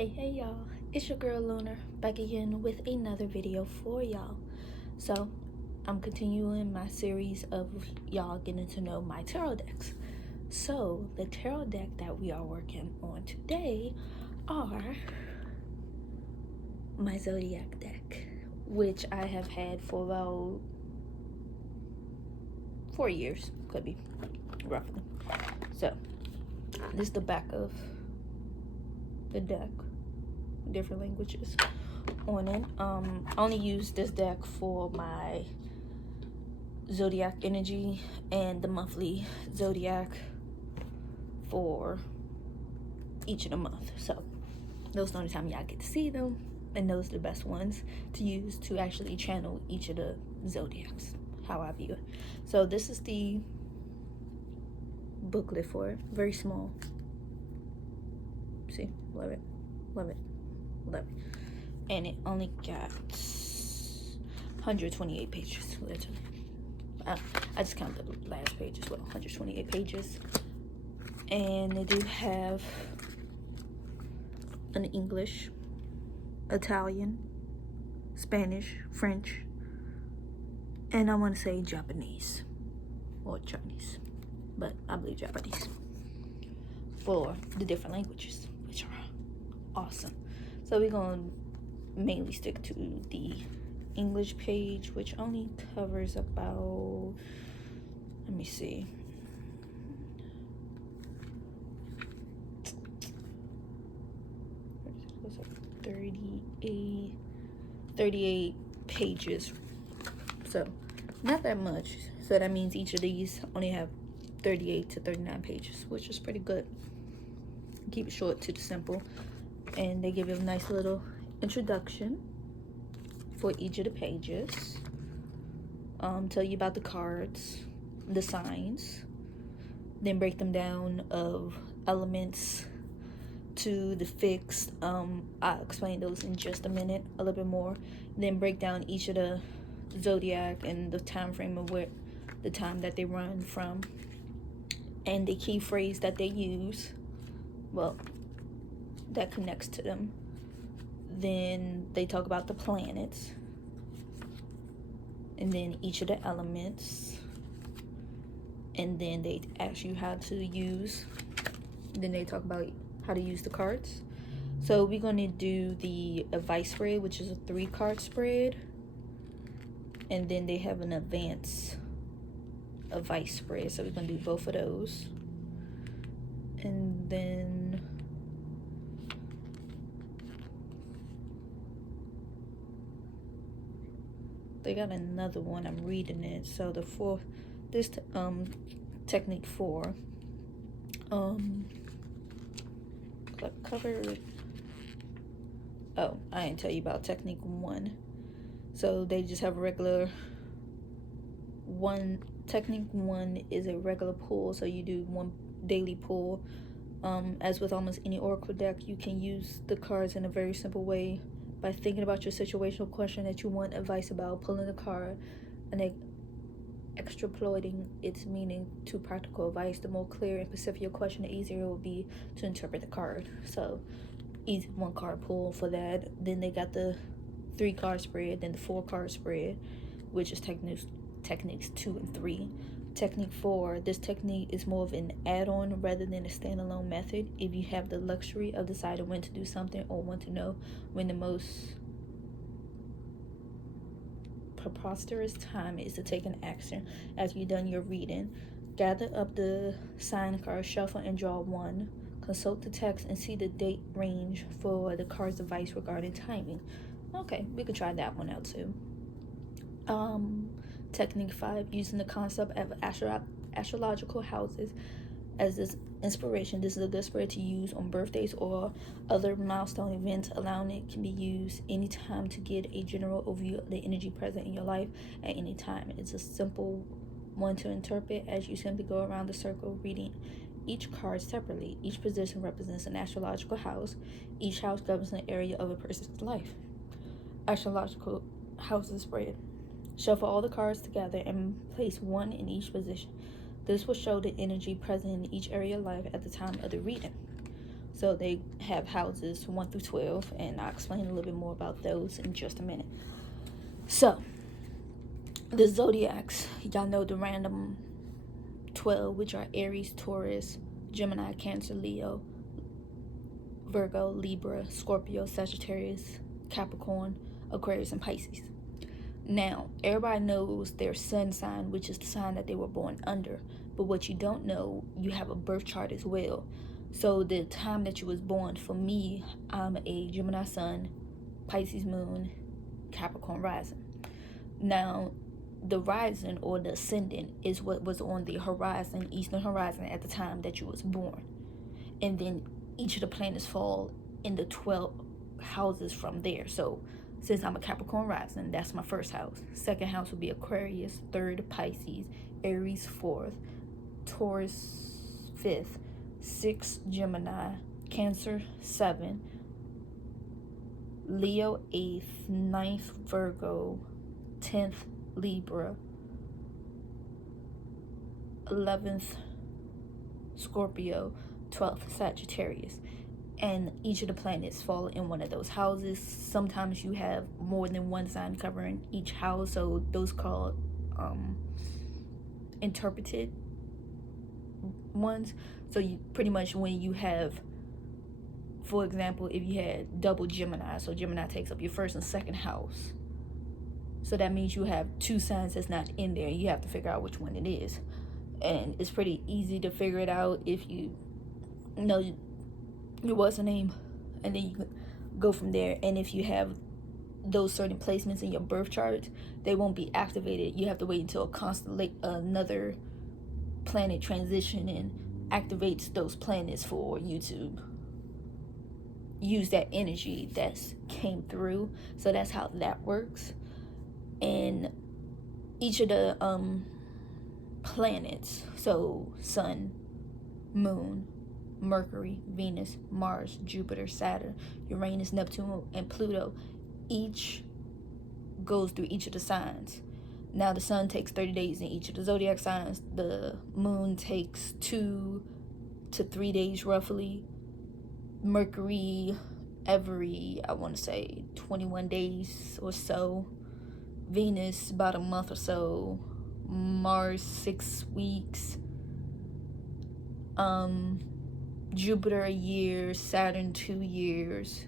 Hey y'all, it's your girl Lunar back again with another video for y'all. So I'm continuing my series of y'all getting to know my tarot decks. So the tarot deck that we are working on today are my Zodiac deck, which I have had for about 4 years, could be roughly. So this is the back of the deck, different languages on it. I only use this deck for my Zodiac energy and the monthly Zodiac for each of the month. So those are the only time y'all get to see them, and those are the best ones to use to actually channel each of the Zodiacs, how I view it. So this is the booklet for it, very small. See, love it, love it, love it. And it only got 128 pages, literally. I just counted the last page as well, 128 pages. And they do have an English, Italian, Spanish, French, and I want to say Japanese or Chinese, but I believe Japanese for the different languages, which are awesome. So we're going to mainly stick to the English page, which only covers about, let me see, what's up, 38 pages, so not that much. So that means each of these only have 38 to 39 pages, which is pretty good. Keep it short to the simple, and they give you a nice little introduction for each of the pages. Tell you about the cards, the signs, then break them down of elements to the fixed. I'll explain those in just a minute a little bit more. Then break down each of the Zodiac and the time frame of where the time that they run from, and the key phrase that they use, well, that connects to them. Then they talk about the planets, and then each of the elements, and then they ask you how to use, then they talk about how to use the cards. So we're going to do the advice spread, which is a 3-card spread, and then they have an advanced advice spread, so we're going to do both of those. And then they got another one, I'm reading it. So the fourth, this technique 4, cover, oh, I didn't tell you about technique 1. So they just have a regular one. Technique 1 is a regular pull, so you do one daily pull. As with almost any oracle deck, you can use the cards in a very simple way by thinking about your situational question that you want advice about, pulling the card, and then extrapolating its meaning to practical advice. The more clear and specific your question, the easier it will be to interpret the card. So easy 1-card pull for that. Then they got the 3-card spread, then the 4-card spread, which is techniques 2 and 3. Technique 4, this technique is more of an add-on rather than a standalone method. If you have the luxury of deciding when to do something or want to know when the most preposterous time is to take an action after you've done your reading, gather up the sign card, shuffle and draw one, consult the text and see the date range for the card's advice regarding timing. Okay, we could try that one out too. Technique 5, using the concept of astrological houses as this inspiration. This is a good spread to use on birthdays or other milestone events, allowing it can be used anytime to get a general overview of the energy present in your life at any time. It's a simple one to interpret, as you simply go around the circle reading each card separately. Each position represents an astrological house. Each house governs an area of a person's life. Astrological houses spread. Shuffle all the cards together and place one in each position. This will show the energy present in each area of life at the time of the reading. So they have houses 1 through 12, and I'll explain a little bit more about those in just a minute. So, the zodiacs, y'all know the random 12, which are Aries, Taurus, Gemini, Cancer, Leo, Virgo, Libra, Scorpio, Sagittarius, Capricorn, Aquarius, and Pisces. Now, everybody knows their sun sign, which is the sign that they were born under. But what you don't know, you have a birth chart as well. So the time that you was born, for me, I'm a Gemini sun, Pisces moon, Capricorn rising. Now, the rising or the ascendant is what was on the horizon, eastern horizon, at the time that you was born. And then each of the planets fall in the 12 houses from there. So since I'm a Capricorn rising, that's my first house. Second house would be Aquarius, third Pisces, Aries fourth, Taurus fifth, sixth Gemini, Cancer 7, Leo 8th, 9th Virgo, 10th Libra, 11th Scorpio, 12th Sagittarius. And each of the planets fall in one of those houses. Sometimes you have more than one sign covering each house, so those called interpreted ones. So you pretty much, when you have, for example, if you had double Gemini, so Gemini takes up your first and second house, so that means you have two signs that's not in there. You have to figure out which one it is, and it's pretty easy to figure it out if you know what's the name, and then you can go from there. And if you have those certain placements in your birth chart, they won't be activated. You have to wait until another planet transition and activates those planets for you to use that energy that's came through. So that's how that works. And each of the planets, so sun, moon, Mercury, Venus, Mars, Jupiter, Saturn, Uranus, Neptune, and Pluto, each goes through each of the signs. Now the sun takes 30 days in each of the zodiac signs. The moon takes 2 to 3 days roughly. Mercury every, I want to say, 21 days or so. Venus about a month or so. Mars 6 weeks. Jupiter a year, Saturn 2 years.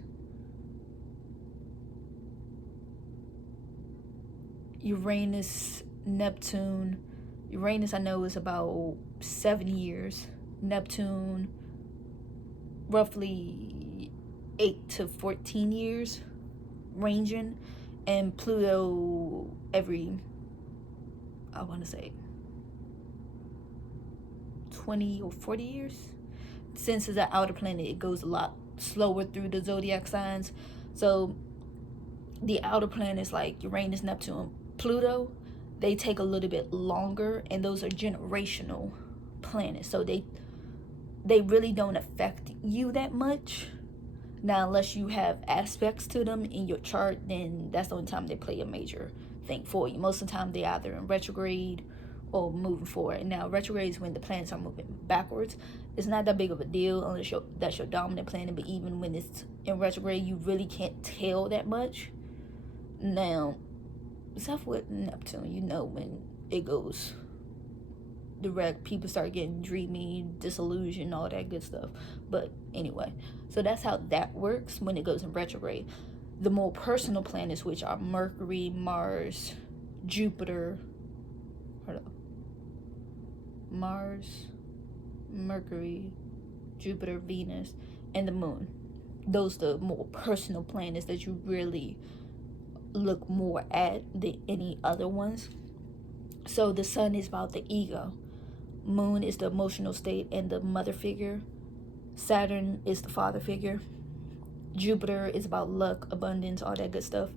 Uranus, Neptune. Uranus I know is about 7 years. Neptune roughly 8 to 14 years ranging. And Pluto every, I want to say, 20 or 40 years. Since it's an outer planet, it goes a lot slower through the zodiac signs. So the outer planets like Uranus, Neptune, Pluto, they take a little bit longer, and those are generational planets. So they really don't affect you that much. Now, unless you have aspects to them in your chart, then that's the only time they play a major thing for you. Most of the time, they either in retrograde or moving forward. Now, retrograde is when the planets are moving backwards. It's not that big of a deal unless that's your dominant planet, but even when it's in retrograde, you really can't tell that much. Now, except with Neptune, you know when it goes direct, people start getting dreamy, disillusioned, all that good stuff. But anyway, so that's how that works when it goes in retrograde. The more personal planets, which are Mercury, Mars, Jupiter, Mars, Mercury, Jupiter, Venus, and the moon. Those are the more personal planets that you really look more at than any other ones. So the sun is about the ego. Moon is the emotional state and the mother figure. Saturn is the father figure. Jupiter is about luck, abundance, all that good stuff.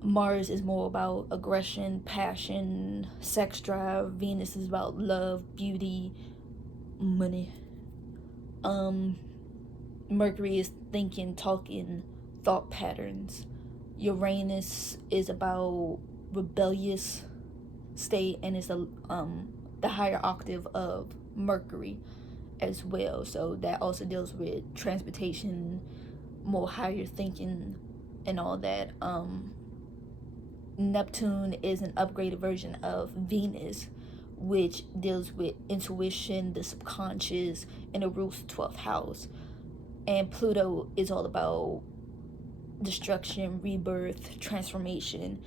Mars is more about aggression, passion, sex drive. Venus is about love, beauty, money. Mercury is thinking, talking, thought patterns. Uranus is about rebellious state, and it's the higher octave of Mercury. as well. So that also deals with transportation, more higher thinking and all that. Neptune is an upgraded version of Venus, which deals with intuition, the subconscious, and it rules the 12th house. And Pluto is all about destruction, rebirth, transformation,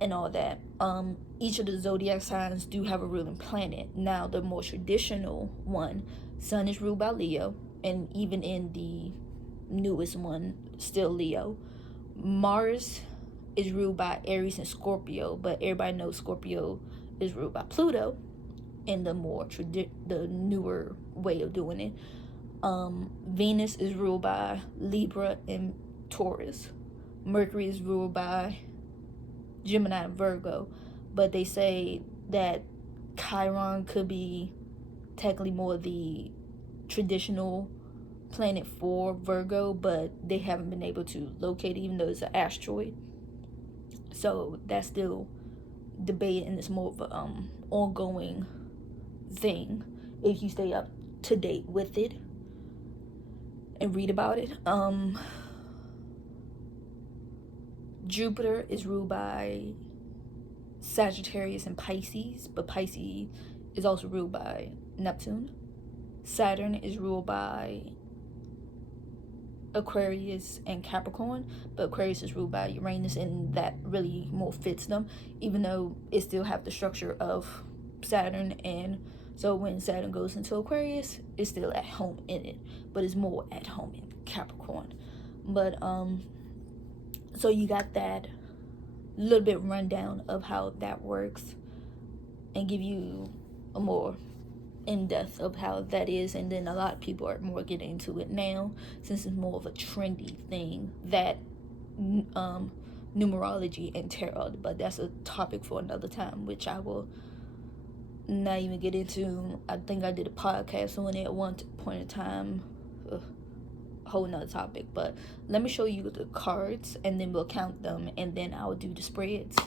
and all that. Each of the zodiac signs do have a ruling planet. Now, the more traditional one, Sun is ruled by Leo, and even in the newest one, still Leo. Mars is ruled by Aries and Scorpio, but everybody knows Scorpio is ruled by Pluto in the more the newer way of doing it. Venus is ruled by Libra and Taurus. Mercury is ruled by Gemini and Virgo, but they say that Chiron could be technically more the traditional planet for Virgo, but they haven't been able to locate it, even though it's an asteroid. So that's still debated, and it's more of an ongoing thing if you stay up to date with it and read about it. Jupiter is ruled by Sagittarius and Pisces, but Pisces is also ruled by Neptune. Saturn is ruled by Aquarius and Capricorn, but Aquarius is ruled by Uranus, and that really more fits them, even though it still have the structure of Saturn. And so when Saturn goes into Aquarius, it's still at home in it, but it's more at home in Capricorn. But so you got that little bit rundown of how that works, and give you a more in-depth of how that is. And then a lot of people are more getting into it now, since it's more of a trendy thing, that numerology and tarot. But that's a topic for another time, which I will not even get into. I think I did a podcast on it at one point in time. Whole nother topic. But let me show you the cards, and then we'll count them, and then I'll do the spreads,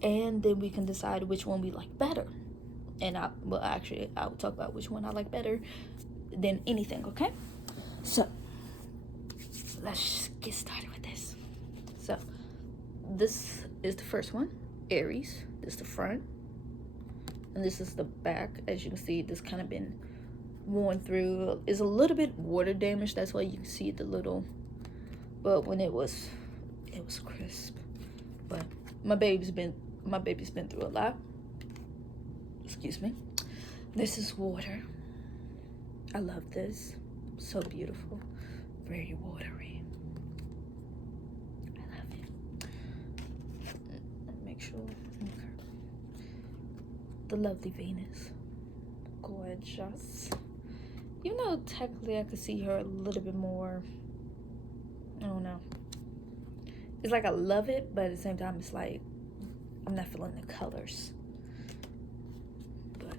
and then we can decide which one we like better. And I'll talk about which one I like better than anything. Okay, so let's get started with this. So this is the first one, Aries. This is the front, and this is the back. As you can see, this kind of been worn through. It's a little bit water damage, that's why you can see the little, but when it was crisp. But my baby's been through a lot. Excuse me. This is water. I love this. So beautiful. Very watery. I love it. Make sure. Okay. The lovely Venus. Gorgeous. Even though technically I could see her a little bit more, I don't know. It's like I love it, but at the same time it's like I'm not feeling the colors. But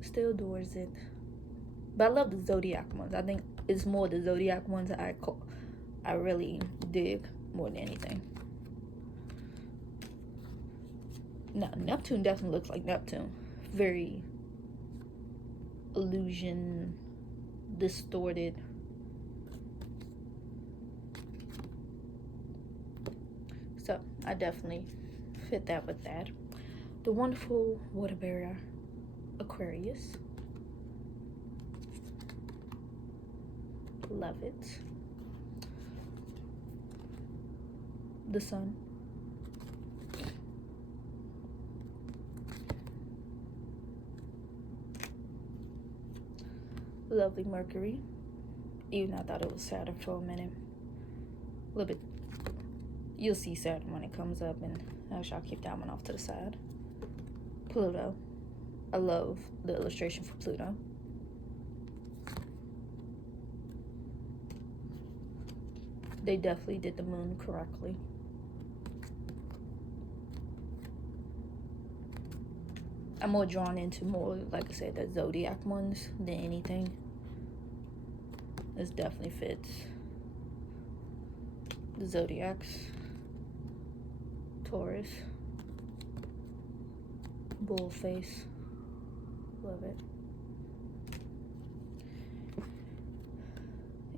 still adores it. But I love the Zodiac ones. I think it's more the Zodiac ones that I really dig more than anything. Now, Neptune definitely looks like Neptune. Very illusion, distorted. So I definitely fit that with that. The wonderful water bearer, Aquarius. Love it. The sun. Lovely Mercury. Even I thought it was Saturn for a minute. A little bit. You'll see Saturn when it comes up, and actually I'll keep that one off to the side. Pluto. I love the illustration for Pluto. They definitely did the moon correctly. I'm more drawn into more, like I said, the Zodiac ones than anything. This definitely fits the Zodiacs. Taurus. Bull face. Love it.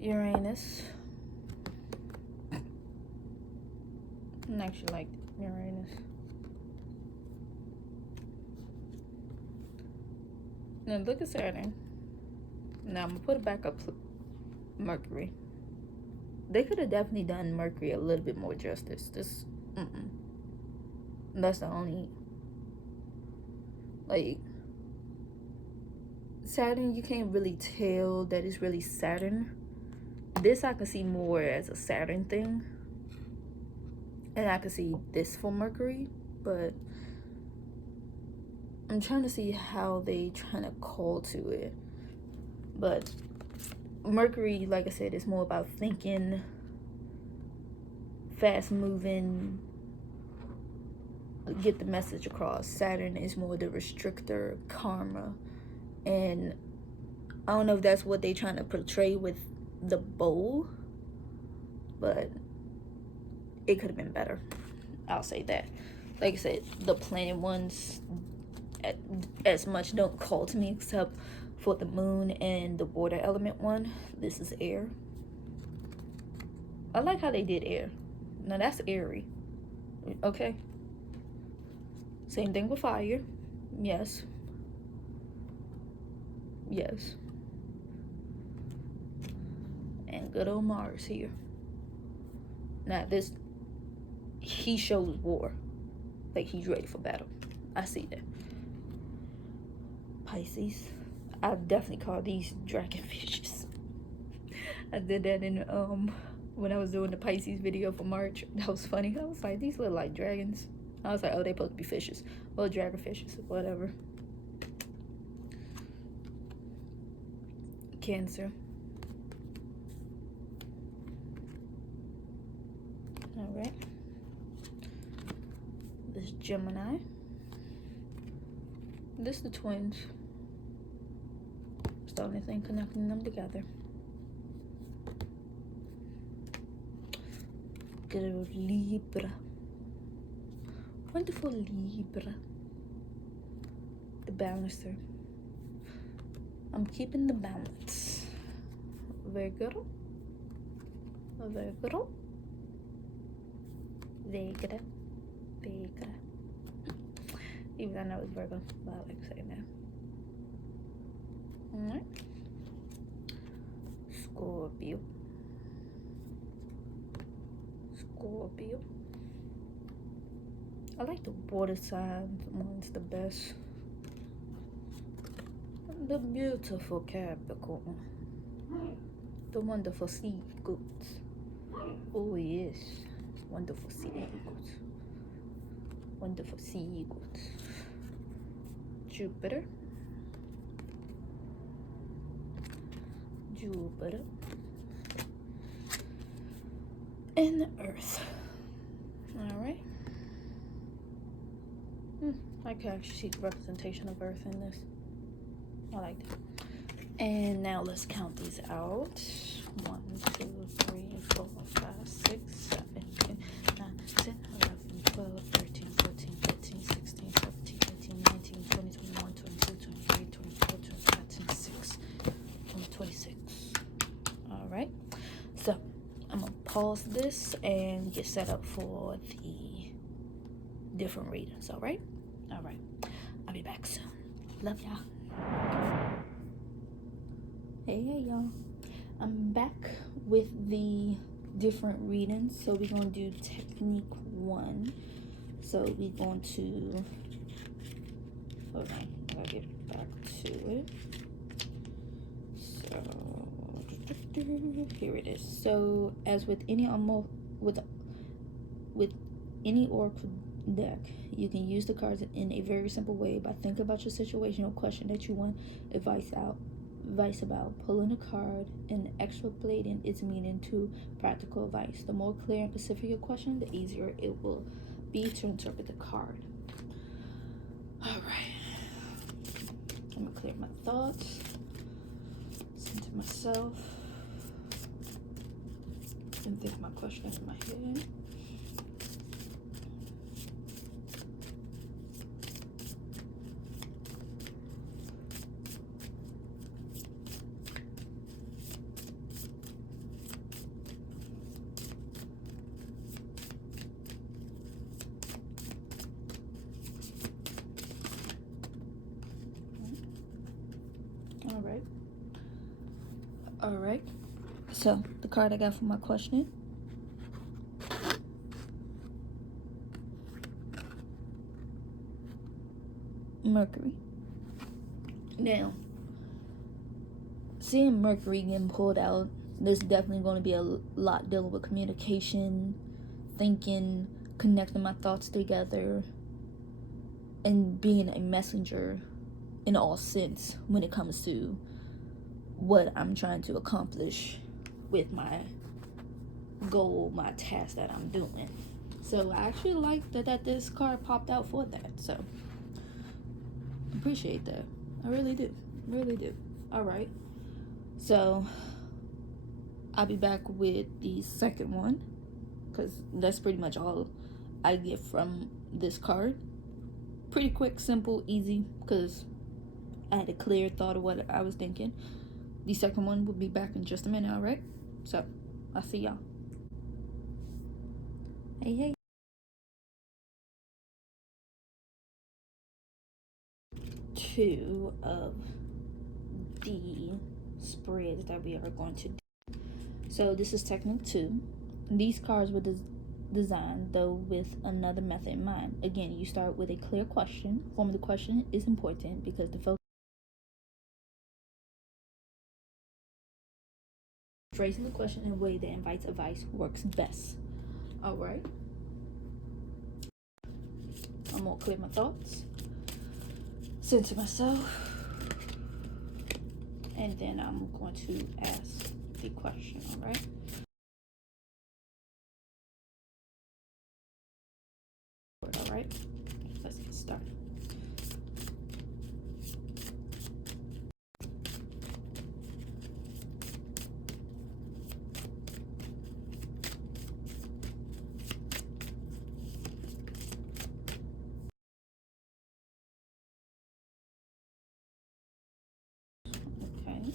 Uranus. I actually like Uranus. Now look at Saturn. Now I'm gonna put it back up to Mercury. They could have definitely done Mercury a little bit more justice. This, that's the only, like, Saturn, you can't really tell that it's really Saturn. This I can see more as a Saturn thing. And I can see this for Mercury, but I'm trying to see how they trying to call to it. But Mercury, like I said, is more about thinking, fast moving, get the message across. Saturn is more the restrictor, karma. And I don't know if that's what they're trying to portray with the bowl, but it could have been better. I'll say that. Like I said, the planet ones as much don't call to me, except for the moon and the water element one. This is air. I like how they did air. Now that's airy. Okay. Same thing with fire. Yes. Yes. And good old Mars here. Now this, he shows war. Like he's ready for battle. I see that. Pisces. I definitely call these dragon fishes. I did that in when I was doing the Pisces video for March. That was funny. I was like, these look like dragons. I was like, oh, they supposed to be fishes. Well, dragon fishes, whatever. Cancer. All right. This Gemini. This the twins. It's the only thing connecting them together. Good Libra. Wonderful Libra. The balancer. I'm keeping the balance. Virgo. Virgo. Vega. Vega. Even though I know it's Virgo, but I like saying that. Alright. Scorpio. Scorpio. I like the water sign one's the best. The beautiful Capricorn. The wonderful sea goats. Oh yes. Wonderful sea goats. Wonderful sea goats. Jupiter. Jupiter. And the Earth. Alright. I can actually see the representation of Earth in this. I like that. And now let's count these out. 1, 2, 3, 4, 5, 6, 7, 8, 9, 10, 11, 12, 13, 14, 15, 16, 17, 18, 19, 20, 21, 22, 23, 24, 25, 26, 26. Alright. So I'm gonna pause this and get set up for the different readings, alright? Alright. I'll be back soon. Love y'all. Hey y'all, I'm back with the different readings. So we're going to do technique 1. So we're going to, hold on, I gotta get back to it. So here it is. So as with any with any oracle deck, you can use the cards in a very simple way by thinking about your situation or question that you want advice about, pulling a card and extrapolating its meaning to practical advice. The more clear and specific your question, the easier it will be to interpret the card. Alright. I'm gonna clear my thoughts, center myself, and think my question in my head. Alright, so the card I got for my question. Mercury. Now, seeing Mercury getting pulled out, there's definitely going to be a lot dealing with communication, thinking, connecting my thoughts together, and being a messenger in all sense when it comes to what I'm trying to accomplish with my goal, my task that I'm doing. So I actually like that this card popped out for that. So appreciate that. I really do. Really do. Alright. So I'll be back with the second one, because that's pretty much all I get from this card. Pretty quick, simple, easy, because I had a clear thought of what I was thinking. The second one will be back in just a minute, alright? So, I'll see y'all. Hey, hey. Two of the spreads that we are going to do. So, this is technique 2. These cards were designed, though, with another method in mind. Again, you start with a clear question. Form of the question is important because the focus. Phrasing the question in a way that invites advice works best. Alright. I'm gonna clear my thoughts, center myself, and then I'm going to ask the question, alright? Alright, let's get started. Okay.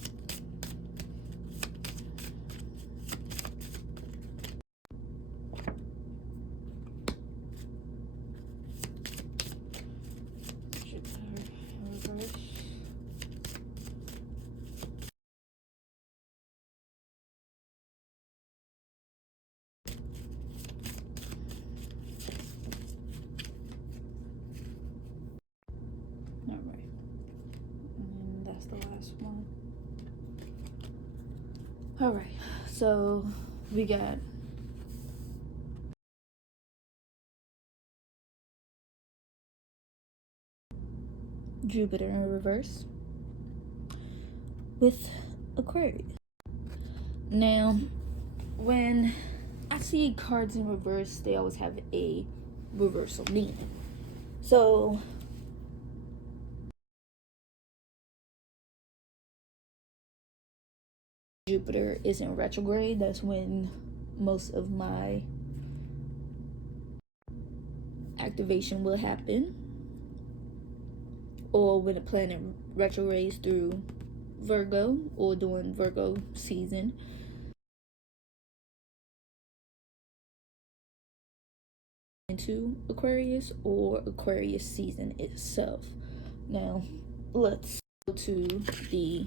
Reverse. Alright. And that's the last one. Alright, so we got Jupiter in reverse with Aquarius. Now, when I see cards in reverse, they always have a reversal meaning. So Jupiter is in retrograde. That's when most of my activation will happen, or when a planet retrogrades through Virgo or during Virgo season. Into Aquarius or Aquarius season itself. Now let's go to the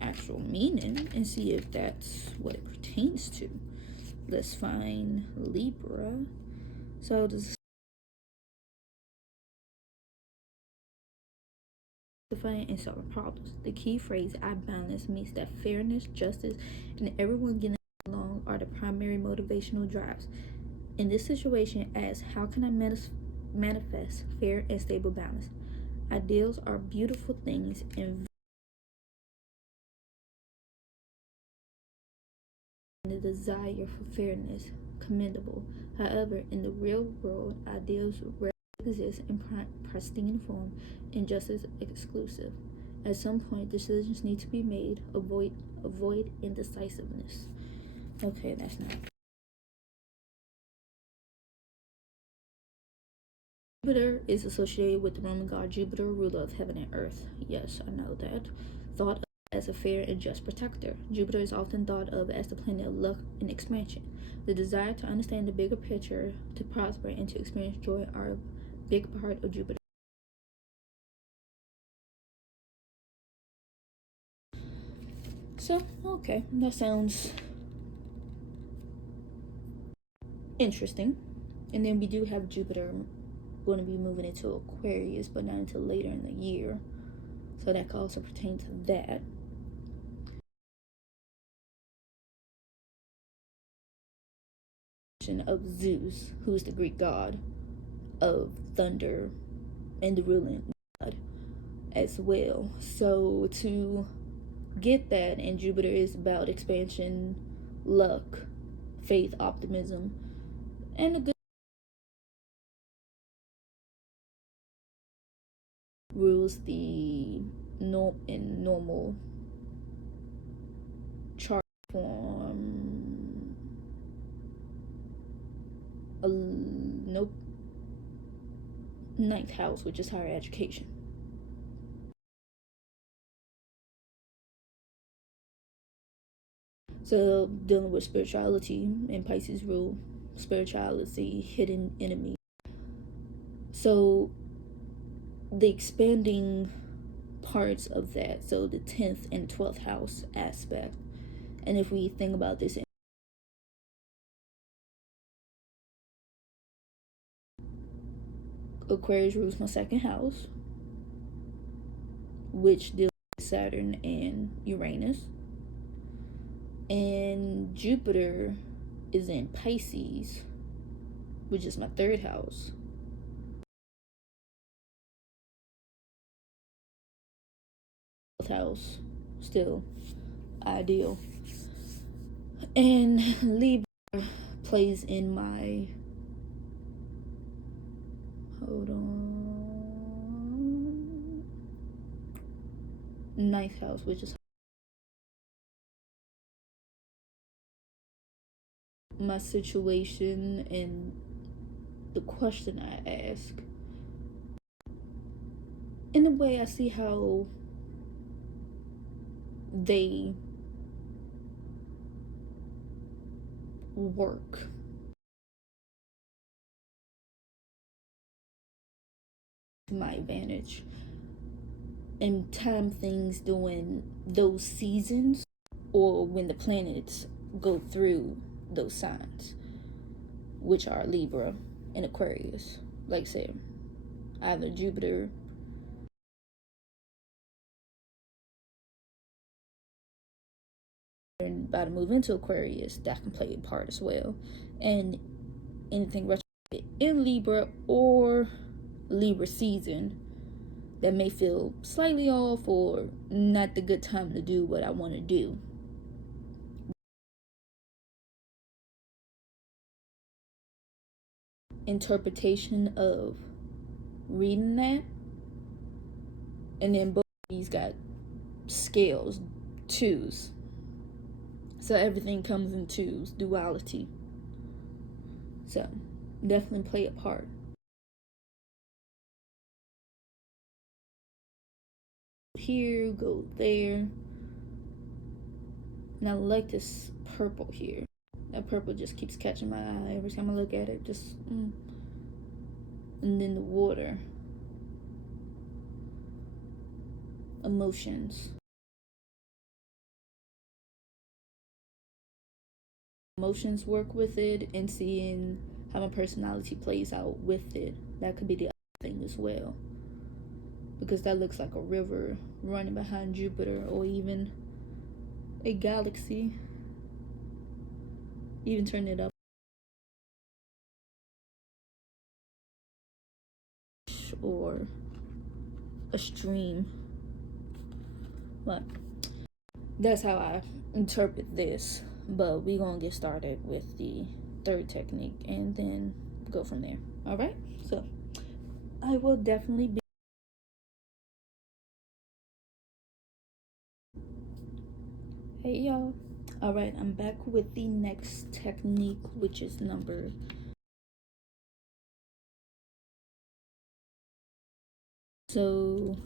actual meaning and see if that's what it pertains to. Let's find Libra. So this defining and solving problems. The key phrase "I balance" means that fairness, justice, and everyone getting along are the primary motivational drives. In this situation, ask, how can I manifest fair and stable balance? Ideals are beautiful things and the desire for fairness commendable. However, in the real world, ideals rarely exist in pristine form and justice exclusive. At some point, decisions need to be made. Avoid indecisiveness. Okay, that's not. Jupiter is associated with the Roman god Jupiter, ruler of heaven and earth. Yes, I know that. Thought of as a fair and just protector. Jupiter is often thought of as the planet of luck and expansion. The desire to understand the bigger picture, to prosper, and to experience joy are a big part of Jupiter. So, okay, that sounds interesting. And then we do have Jupiter going to be moving into Aquarius, but not until later in the year. So that could also pertain to that. Of Zeus, who is the Greek god of thunder and the ruling god as well. So to get that, and Jupiter is about expansion, luck, faith, optimism, and a good rules the normal chart form. Nope. Ninth house, which is higher education. So dealing with spirituality, and Pisces rule spirituality, hidden enemy. So the expanding parts of that, so the 10th and 12th house aspect. And if we think about this, Aquarius rules my second house, which deals with Saturn and Uranus. And Jupiter is in Pisces, which is my third house. House, still ideal. And Libra plays in my, hold on, ninth house, which is my situation and the question I ask. In a way, I see how they work. To my advantage. And time things during those seasons, or when the planets go through those signs, which are Libra and Aquarius. Like I said, either Jupiter and about to move into Aquarius, that can play a part as well. And anything retrograde in Libra or Libra season that may feel slightly off or not the good time to do what I want to do. Interpretation of reading that, and then both of these got scales, twos. So everything comes in twos, duality. So definitely play a part. Here, go there. And I like this purple here. That purple just keeps catching my eye every time I look at it. Just, And then the water. Emotions. Emotions work with it, and seeing how my personality plays out with it. That could be the other thing as well. Because that looks like a river running behind Jupiter, or even a galaxy. Even turn it up. Or a stream. But that's how I interpret this. But we're going to get started with the third technique and then go from there. Alright? So, I will definitely be. Hey y'all. Alright, I'm back with the next technique, which is number. So,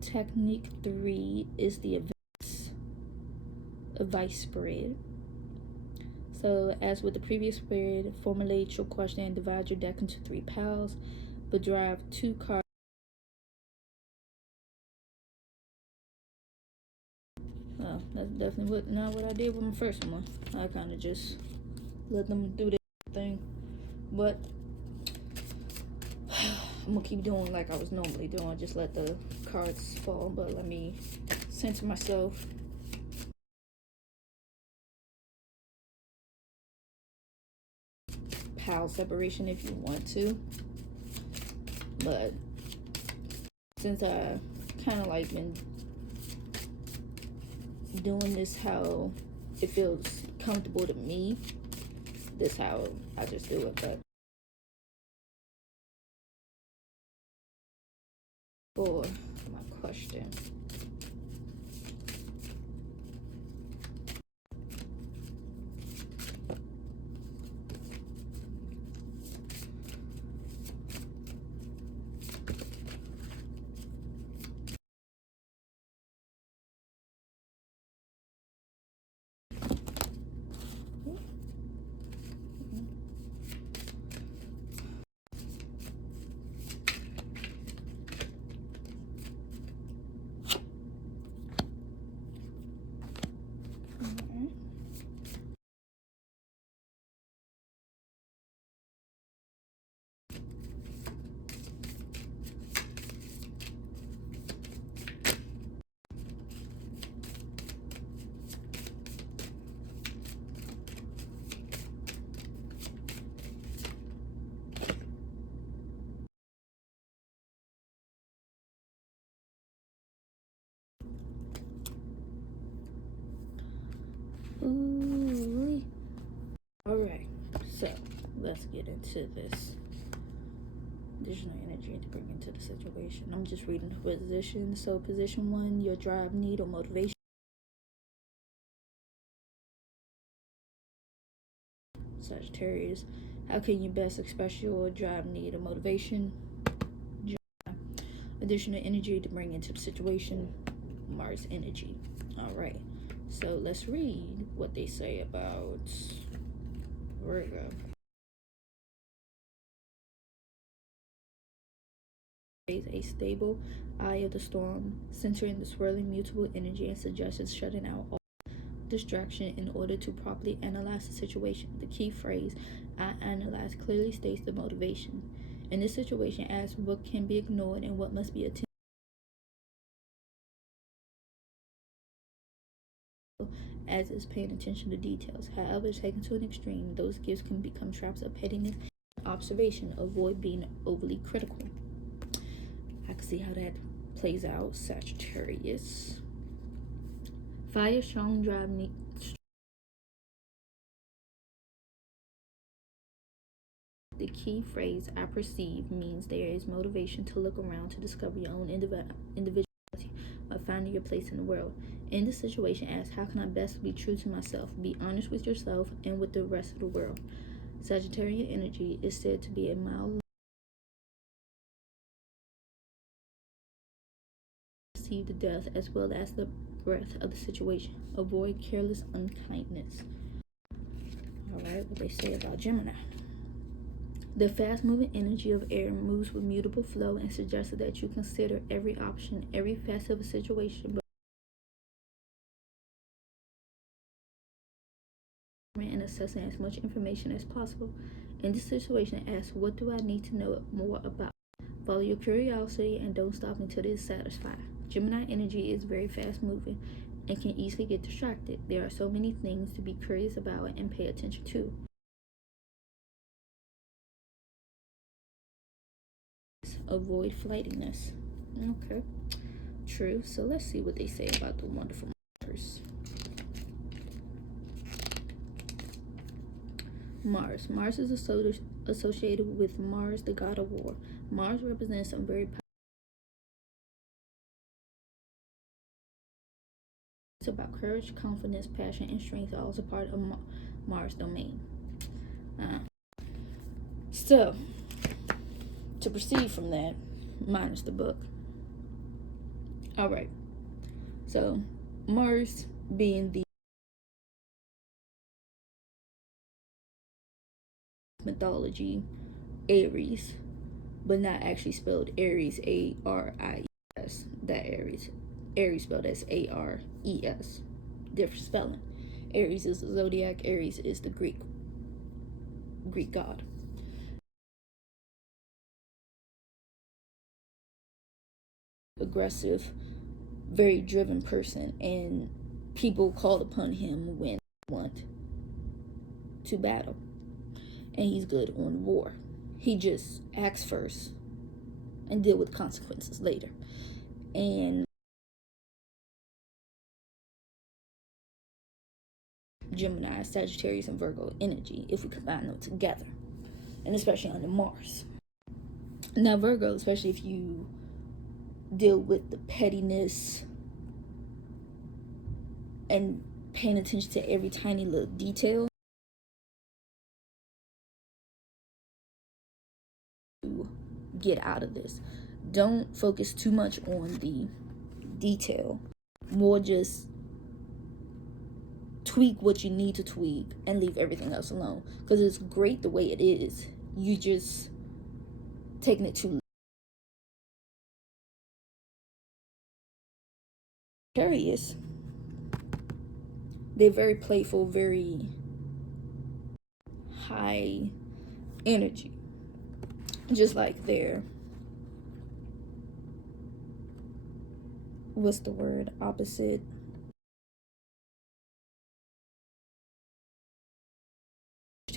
technique 3 is the advice spread. So, as with the previous spread, formulate your question and divide your deck into 3 piles, but drive 2 cards That's definitely not what I did with my first one. I kind of just let them do their thing. But I'm gonna keep doing like I was normally doing. Just let the cards fall. But let me center myself. Pile separation if you want to. But since I kind of like been doing this how it feels comfortable to me, this how I just do it. But for my question, ooh. All right, so let's get into this. Additional energy to bring into the situation. I'm just reading the position. So position 1, your drive, need, or motivation. Sagittarius, how can you best express your drive, need, or motivation? Additional energy to bring into the situation. Mars energy. All right, so let's read what they say about Virgo. A stable eye of the storm, centering the swirling mutable energy, and suggests shutting out all distraction in order to properly analyze the situation. The key phrase, I analyze, clearly states the motivation. In this situation, asks what can be ignored and what must be attended as is paying attention to details. However, taken to an extreme, those gifts can become traps of pettiness and observation. Avoid being overly critical. I can see how that plays out. Sagittarius. Fire, strong drive, me. The key phrase, I perceive, means there is motivation to look around to discover your own individuality by finding your place in the world. In this situation, ask, how can I best be true to myself? Be honest with yourself and with the rest of the world. Sagittarian energy is said to be a mild, receive the death as well as the breath of the situation. Avoid careless unkindness. All right, what they say about Gemini. The fast-moving energy of air moves with mutable flow and suggests that you consider every option, every facet of a situation, and assessing as much information as possible. In this situation, ask, what do I need to know more about? Follow your curiosity and don't stop until it is satisfied. Gemini energy is very fast-moving and can easily get distracted. There are so many things to be curious about and pay attention to. Avoid flightiness. Okay, true. So let's see what they say about the wonderful Mars. Mars is associated with Mars, the god of war. Mars represents some very powerful. It's about courage, confidence, passion, and strength. All is a part of Mars domain. So, to proceed from that, minus the book. All right. So, Mars being the mythology, Aries, but not actually spelled Aries, A-R-I-E-S. That Aries. Aries spelled as A-R-E-S. different spelling. Aries is the zodiac. Aries is the Greek god. Aggressive, very driven person, and people call upon him when they want to battle, and he's good on war. He just acts first and deal with consequences later. And Gemini, Sagittarius, and Virgo energy, if we combine them together, and especially under Mars. Now Virgo, especially if you deal with the pettiness and paying attention to every tiny little detail, to get out of this. Don't focus too much on the detail, more just tweak what you need to tweak and leave everything else alone, because it's great the way it is. You just taking it too curious. They're very playful, very high energy, just like their, what's the word, opposite,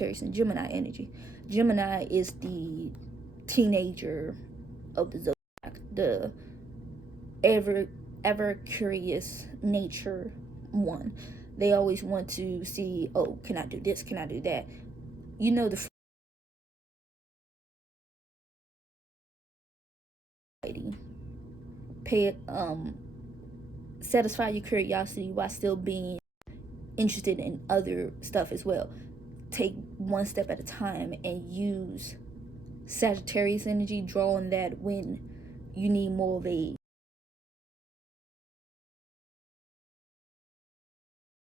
and Gemini energy. Gemini is the teenager of the zodiac, the ever curious nature one. They always want to see, oh, can I do this? Can I do that? You know, the pay it, satisfy your curiosity while still being interested in other stuff as well. Take one step at a time and use Sagittarius energy, draw on that when you need more of a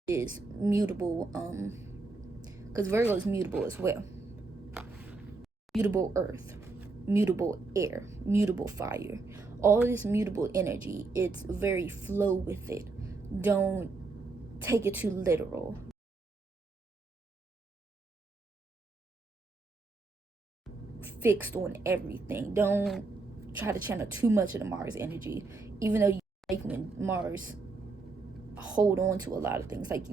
is mutable, because Virgo is mutable as well. Mutable earth, mutable air, mutable fire, all this mutable energy. It's very flow with it. Don't take it too literal. Fixed on everything. Don't try to channel too much of the Mars energy, even though you like when Mars hold on to a lot of things. Like,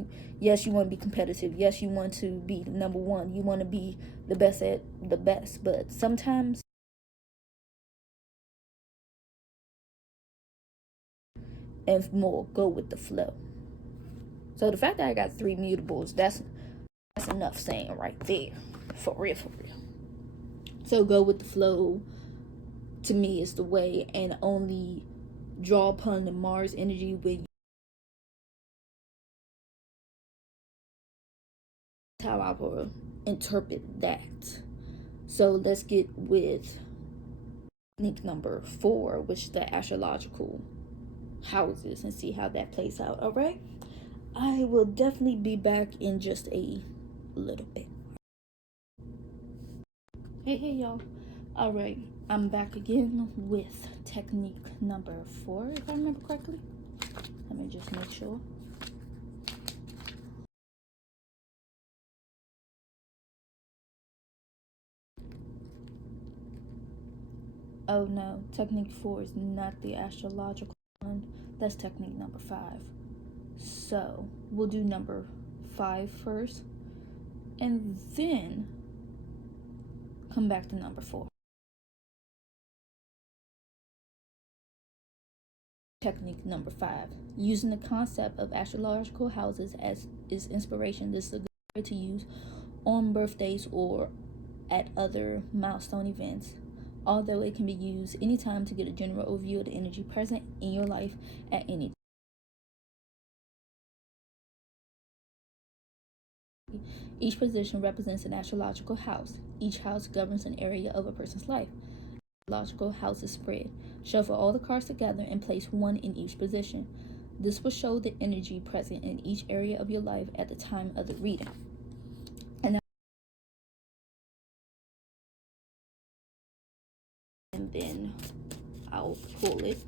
yes, you want to be competitive, yes, you want to be number one, you want to be the best at the best, but sometimes and more go with the flow. So the fact that I got 3 mutables, that's enough saying right there, for real. So go with the flow, to me, is the way, and only draw upon the Mars energy when how I will interpret that. So let's get with technique number 4, which is the astrological houses, and see how that plays out. All right, I will definitely be back in just a little bit. Hey y'all. All right, I'm back again with technique number 4, if I remember correctly. Let me just make sure. Oh no, technique 4 is not the astrological one. That's technique number 5. So we'll do number 5 first, and then come back to number 4. Technique number 5. Using the concept of astrological houses as is inspiration. This is a good way to use on birthdays or at other milestone events, although it can be used anytime to get a general overview of the energy present in your life at any time. Each position represents an astrological house. Each house governs an area of a person's life. Astrological houses spread. Shuffle all the cards together and place one in each position. This will show the energy present in each area of your life at the time of the reading. And then I'll pull it,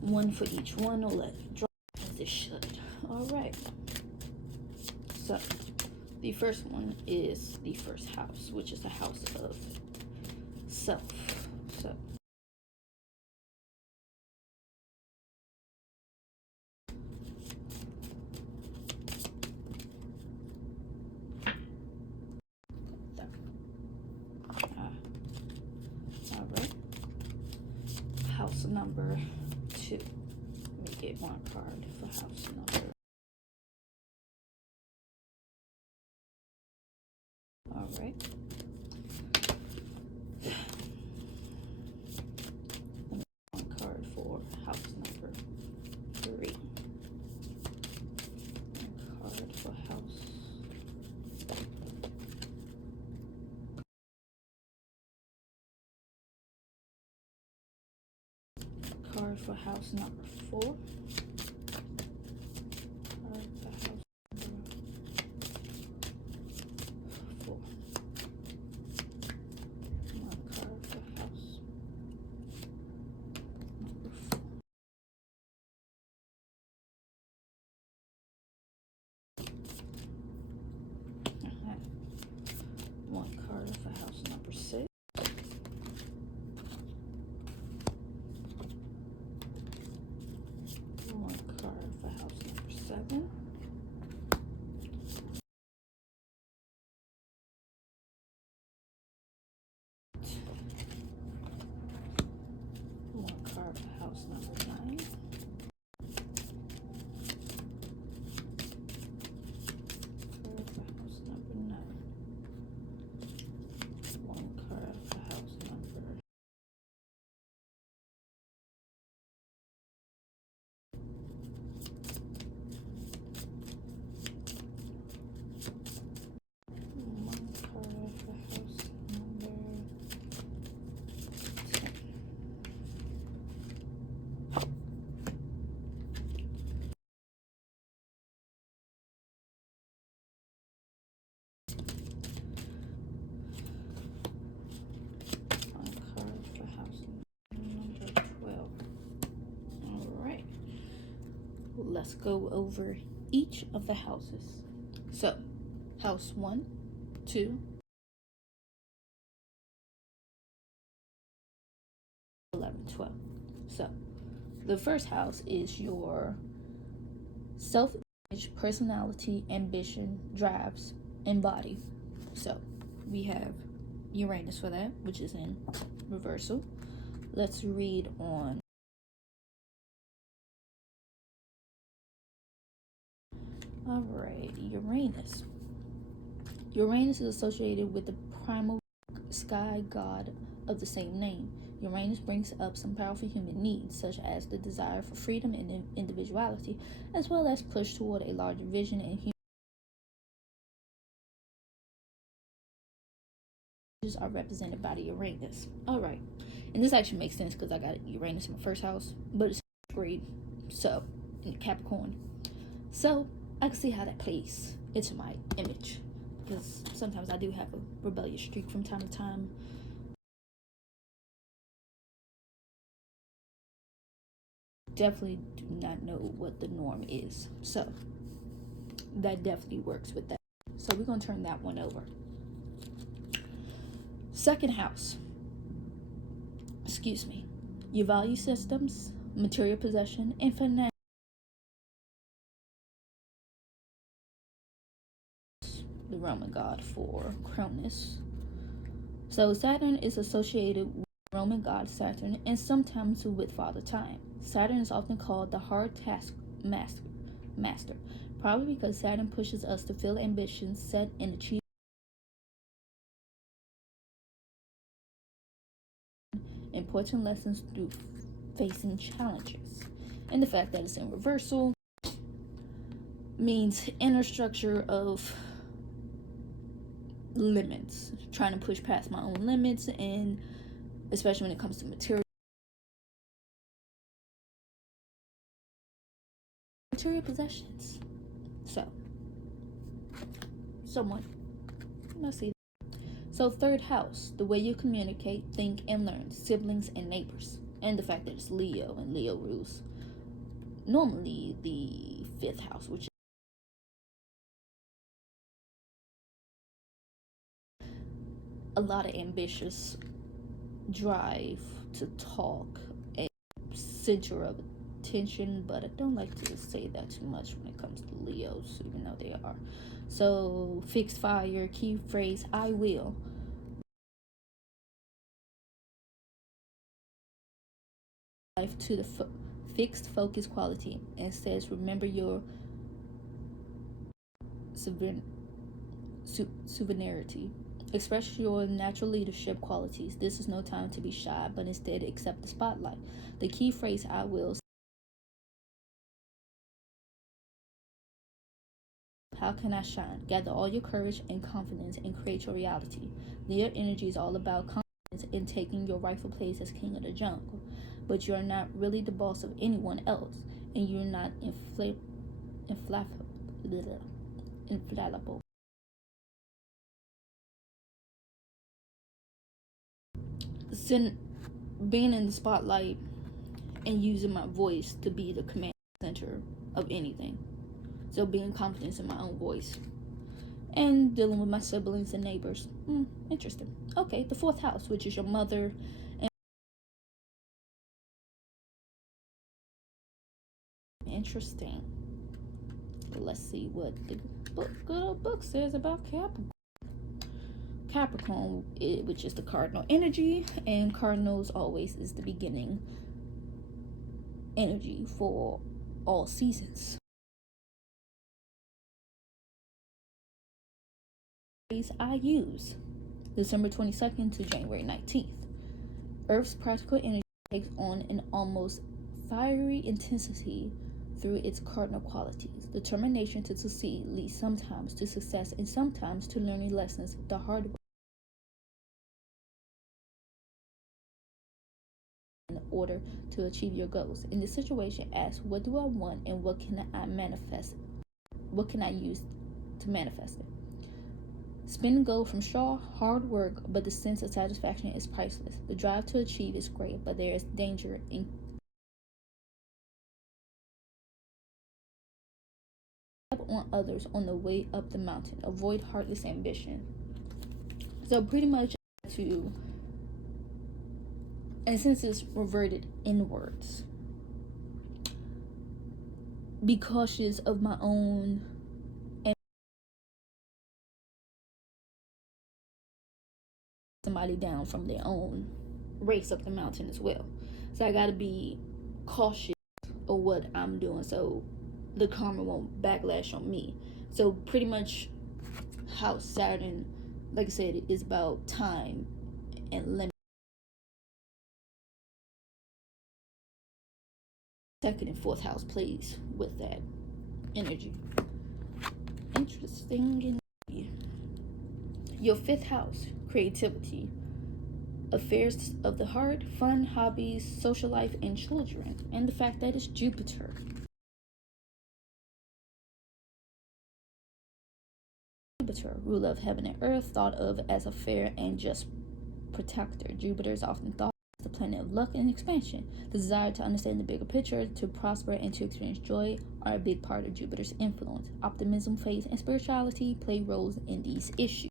one for each one, or let it drop as it should. All right. So the first one is the first house, which is the house of self. So all right. House number 2. Let me get one card for house number. All right. One card for house number 3. One card for house. Card for house number 4. Card for house number 4. One card for house number 4. One card for house number 6. One card for house number 7. One card for house number 9. Card for house number 9. One card for house number 10. One card for house number 12. All right. Let's go over each of the houses. So, house 1, 2, 11, 12. So, the first house is your self-image, personality, ambition, drives, and body. So, we have Uranus for that, which is in reversal. Let's read on. All right, Uranus. Uranus is associated with the primal sky god of the same name. Uranus brings up some powerful human needs, such as the desire for freedom and individuality, as well as push toward a larger vision and human are represented by the Uranus. All right, and this actually makes sense because I got Uranus in my first house, but it's grade, so in Capricorn. So I can see how that plays into my image, because sometimes I do have a rebellious streak from time to time. Definitely do not know what the norm is, so that definitely works with that. So we're going to turn that one over. Second house, your value systems, material possession, and financial. The Roman god for Cronus. So Saturn is associated with Roman god Saturn and sometimes with Father Time. Saturn is often called the hard task master, probably because Saturn pushes us to fulfill ambitions, set and achieve important lessons through facing challenges. And the fact that it's in reversal means inner structure of limits, trying to push past my own limits, and especially when it comes to material possessions. So someone, let's see. So third house, the way you communicate, think, and learn, siblings and neighbors, and the fact that it's Leo and Leo rules normally the fifth house, which is a lot of ambitious drive to talk and center of attention, but I don't like to say that too much when it comes to Leos, even though they are. So fixed fire, key phrase, I will. Life to the fixed focus quality and says, remember your sovereignty. Express your natural leadership qualities. This is no time to be shy, but instead accept the spotlight. The key phrase, I will. How can I shine? Gather all your courage and confidence and create your reality. Leo energy is all about confidence in taking your rightful place as king of the jungle. But you're not really the boss of anyone else, and you're not inflatable. Being in the spotlight and using my voice to be the command center of anything. So being confident in my own voice. And dealing with my siblings and neighbors. Interesting. Okay, the fourth house, which is your mother. And interesting. Let's see what the good old book says about Capricorn. Capricorn, which is the cardinal energy, and cardinals always is the beginning energy for all seasons. I use December 22nd to January 19th. Earth's practical energy takes on an almost fiery intensity through its cardinal qualities. Determination to succeed leads sometimes to success and sometimes to learning lessons the hard way. In order to achieve your goals. In this situation, ask, what do I want and what can I manifest? What can I use to manifest it? Spin gold from straw, hard work, but the sense of satisfaction is priceless. The drive to achieve is great, but there is danger in on others on the way up the mountain. Avoid heartless ambition. So pretty much and since it's reverted inwards, be cautious of my own somebody down from their own race up the mountain as well. So I gotta be cautious of what I'm doing so the karma won't backlash on me. So pretty much how Saturn, like I said, is about time and limit. Second and fourth house plays with that energy. Interesting. Your fifth house, creativity, affairs of the heart, fun, hobbies, social life, and children. And the fact that it's Jupiter. Jupiter, ruler of heaven and earth, thought of as a fair and just protector. Jupiter is often thought as the planet of luck and expansion. The desire to understand the bigger picture, to prosper, and to experience joy are a big part of Jupiter's influence. Optimism, faith, and spirituality play roles in these issues.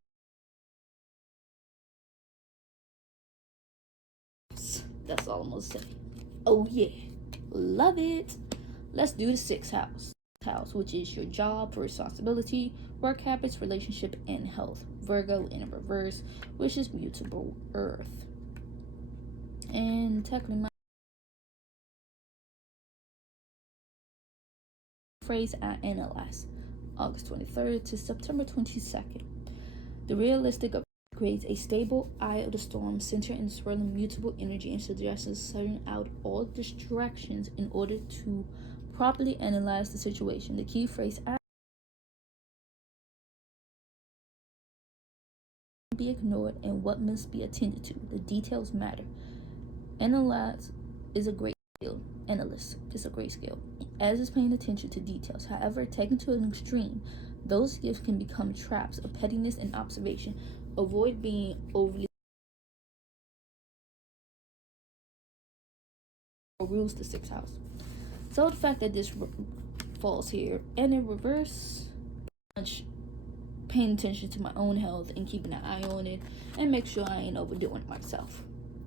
That's all I'm gonna say. Oh yeah, love it. Let's do the sixth house, which is your job, responsibility, work habits, relationship, and health. Virgo in reverse, which is mutable earth. And technically my phrase I analyze August 23rd to September 22nd. The realistic creates a stable eye of the storm, center in swirling mutable energy, and suggests setting out all distractions in order to properly analyze the situation. The key phrase be ignored and what must be attended to. The details matter. Analyze is a great skill. Analyst is a great skill, as is paying attention to details. However, taken to an extreme, those gifts can become traps of pettiness and observation. Avoid being overly rules the sixth house. So the fact that this false here. And in reverse, much paying attention to my own health and keeping an eye on it and make sure I ain't overdoing it myself.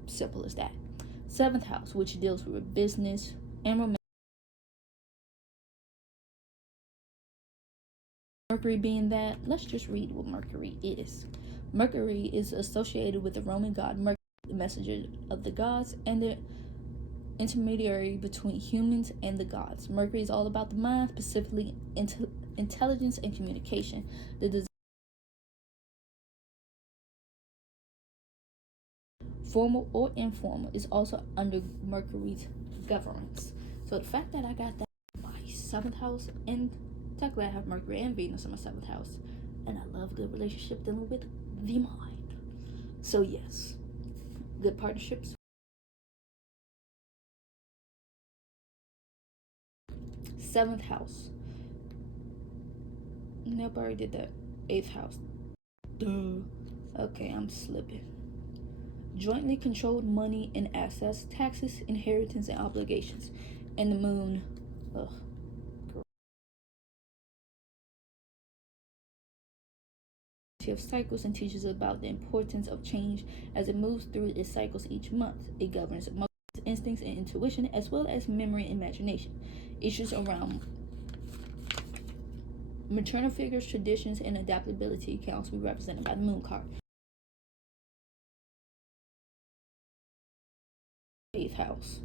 Simple as that. 7th house, which deals with business and romance. Mercury being that, let's just read what Mercury is. Mercury is associated with the Roman god Mercury, the messenger of the gods and the intermediary between humans and the gods. Mercury is all about the mind, specifically intelligence and communication. The formal or informal is also under Mercury's governance. So the fact that I got that in my 7th house, and technically I have Mercury and Venus in my 7th house, and I love good relationship dealing with the mind. So yes, good partnerships. 7th house. Nope, I already did that. 8th house. Duh. Okay, I'm slipping. Jointly controlled money and assets, taxes, inheritance, and obligations. And the moon. Ugh. Of cycles and teaches about the importance of change as it moves through its cycles each month. It governs emotions, instincts, and intuition, as well as memory and imagination. Issues around maternal figures, traditions, and adaptability can also be represented by the moon card. 8th house.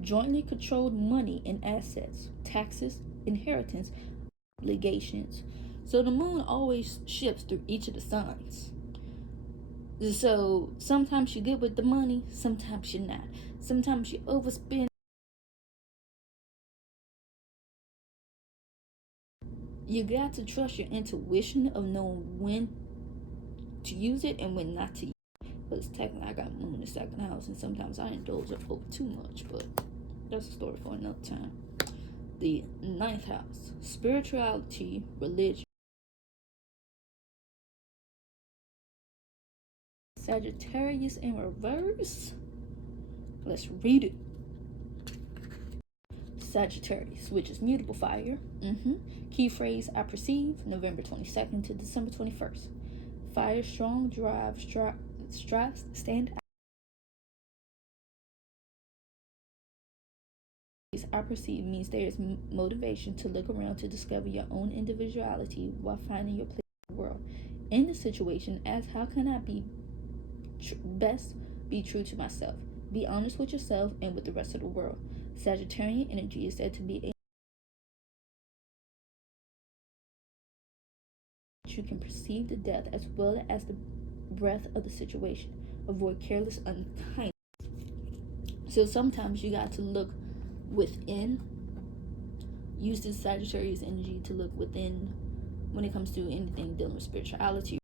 Jointly controlled money and assets, taxes, inheritance, obligations. So the moon always shifts through each of the signs. So sometimes you're good with the money, sometimes you're not. Sometimes you overspend. You got to trust your intuition of knowing when to use it and when not to use it. Because technically I got moon in the 2nd house, and sometimes I indulge up over too much, but that's a story for another time. The 9th house. Spirituality, religion. Sagittarius in reverse. Let's read it. Sagittarius, which is mutable fire. Key phrase, I perceive, November 22nd to December 21st. Fire, strong, drive, strive, stand out. I perceive means there is motivation to look around to discover your own individuality while finding your place in the world. In the situation, ask how can I be best be true to myself. Be honest with yourself and with the rest of the world. Sagittarian energy is said to be a you can perceive the depth as well as the breadth of the situation. Avoid careless unkindness. So sometimes you got to look within. Use this Sagittarius energy to look within when it comes to anything dealing with spirituality.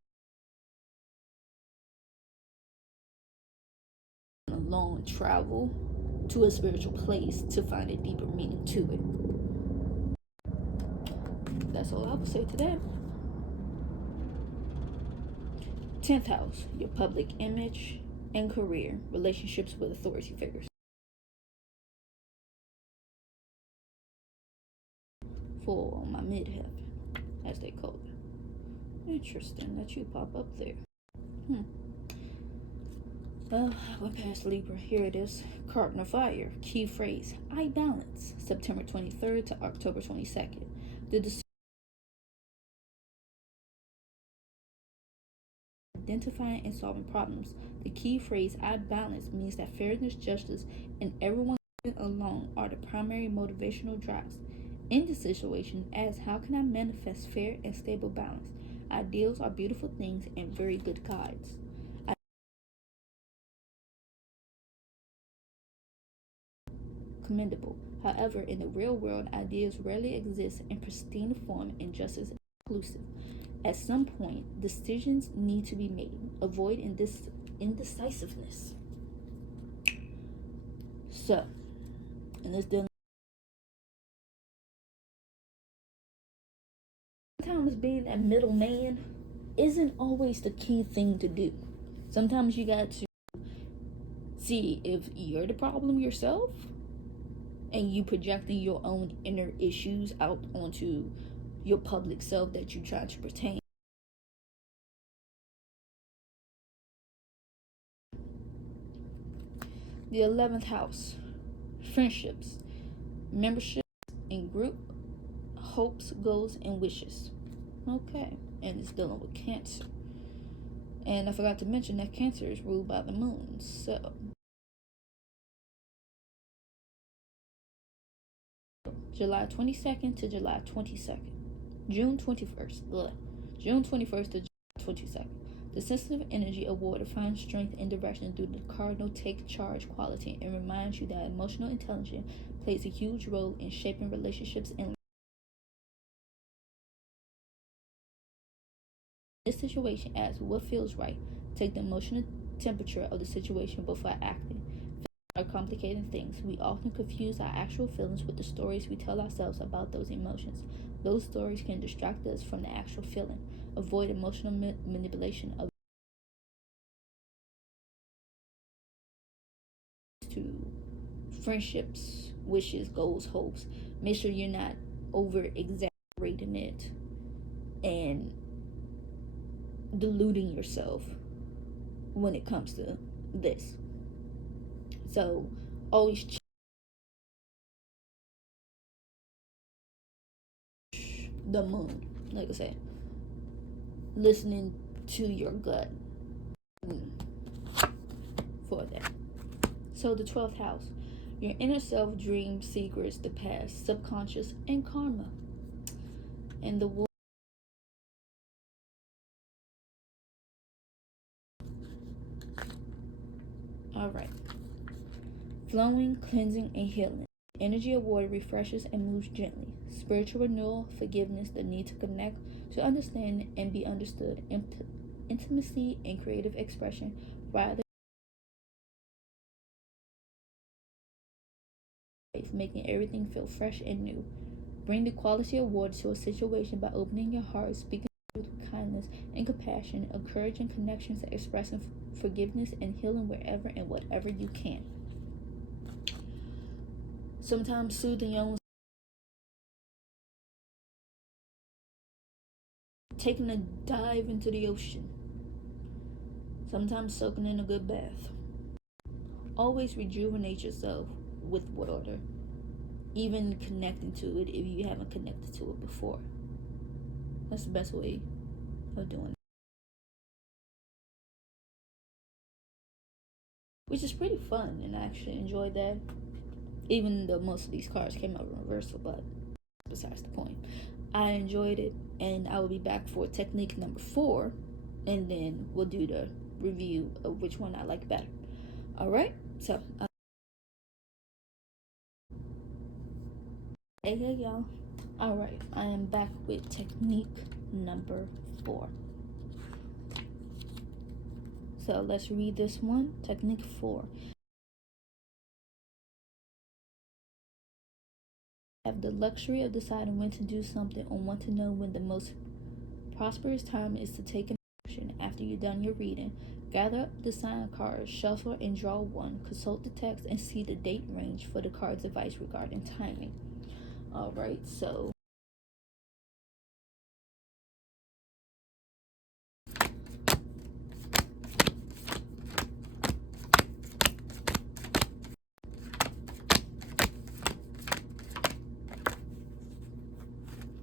A long travel to a spiritual place to find a deeper meaning to it. That's all I would say to that. 10th house, your public image and career, relationships with authority figures. For my midheaven, as they call it. Interesting that you pop up there. We're past Libra. Here it is. Cardinal fire. Key phrase, I balance. September 23rd to October 22nd. Identifying and solving problems. The key phrase, I balance, means that fairness, justice, and everyone along are the primary motivational drives. In this situation, ask how can I manifest fair and stable balance? Ideals are beautiful things and very good guides. Commendable. However, in the real world, ideas rarely exist in pristine form and just as inclusive. At some point, decisions need to be made. Avoid indecisiveness. So, in this dilemma, sometimes being that middleman isn't always the key thing to do. Sometimes you got to see if you're the problem yourself and you projecting your own inner issues out onto your public self that you try to pertain. The 11th house, friendships, membership in group, hopes, goals, and wishes. Okay, and it's dealing with Cancer. And I forgot to mention that Cancer is ruled by the moon. So July 22nd to July 22nd. June 21st. June 21st to July 22nd. The sensitive energy of water finds strength and direction through the cardinal take charge quality and reminds you that emotional intelligence plays a huge role in shaping relationships and this situation. As what feels right. Take the emotional temperature of the situation before acting. Are complicating things. We often confuse our actual feelings with the stories we tell ourselves about those emotions. Those stories can distract us from the actual feeling. Avoid emotional manipulation of to friendships, wishes, goals, hopes. Make sure you're not over exaggerating it and deluding yourself when it comes to this. So always the moon, like I said, listening to your gut for that. So the 12th house, your inner self, dreams, secrets, the past, subconscious, and karma. And the war. All right. Flowing, cleansing, and healing. Energy of water refreshes and moves gently. Spiritual renewal, forgiveness, the need to connect, to understand and be understood, intimacy and creative expression, rather making everything feel fresh and new. Bring the quality of water to a situation by opening your heart, speaking with kindness and compassion, encouraging connections, expressing forgiveness and healing wherever and whatever you can. Sometimes soothing your own, taking a dive into the ocean, sometimes soaking in a good bath. Always rejuvenate yourself with water, even connecting to it if you haven't connected to it before. That's the best way of doing it. Which is pretty fun, and I actually enjoyed that. Even though most of these cards came out in reversal, but besides the point. I enjoyed it, and I will be back for technique number 4, and then we'll do the review of which one I like better. Alright, so hey y'all. Alright, I am back with technique number 4. So let's read this one. Technique 4. Have the luxury of deciding when to do something or want to know when the most prosperous time is to take an action. After you've done your reading, gather up the sign cards, shuffle and draw one, consult the text, and see the date range for the card's advice regarding timing. Alright, so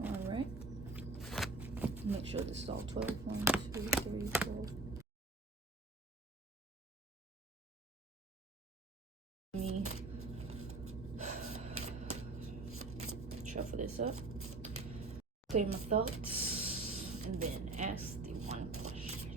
alright. Make sure this is all 12. 1, 2, 3, 4. Let me shuffle this up, clear my thoughts, and then ask the one question.